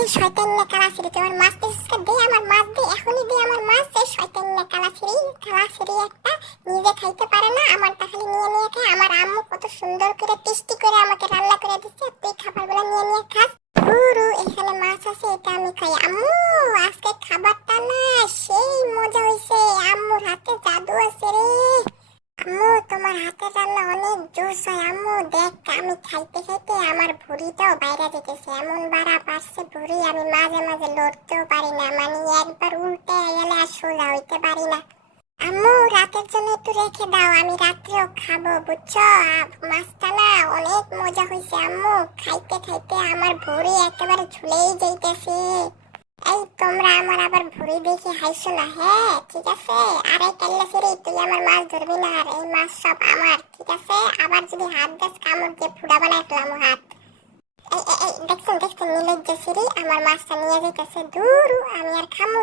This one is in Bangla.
এই শয়তান কালাসিরি তোমার মাছ দিছিস দে আমার মাছ দে এখনই দে আমার মাছ এই শয়তান কালাসিরি একটা নিজে খাইতে পারে না আমারটা খালি নিয়ে নিয়ে খায় আমার আম্মু কত সুন্দর করে টেস্টি করে আমাকে রান্না করে দিচ্ছে তুই খাবারগুলো নিয়ে নিয়ে খাস গুরু এখানে মাছ আছে এটা আমি খাই আম্মু আজকে খাবারটা না সেই মজা হইছে আম্মুর হাতে জাদু আছে রে আম্মু তোমার হাতের রান্না অনেক জোস হয় আম্মু দেখ আমি খাইতে খাইতে আমার ভুঁড়িটাও বাইরে যেতেছে এমন বাড়া পারছে ভুঁড়ি আমি মাঝে মাঝে লড়তেও পারি না মানে একবার উল্টে গেলে আর সোজা হইতে পারি না আম্মু রাতের জন্য একটু রেখে দাও আমি রাত্রেও খাবো বুঝছো মাছটা না অনেক মজা হয়েছে আম্মু খাইতে খাইতে আমার ভুঁড়ি একেবারে ঝুলেই যাইতেছে এই তোমরা আমার আবার ভুঁড়ি দেখে হাইছো না হ্যাঁ ঠিক আছে আরে কাল্লাসিরি তুই আমার মাছ ধরবি না আর এই মাছ সব আমার ঠিক আছে আবার যদি হাত দাস কামড় দিয়ে ফুটা বানাই ফেলাম হাত এই দেখছেন নির্লজ্জ সিরি আমার মাছটা নিয়ে যাইতেছে দূর আমি আর খামু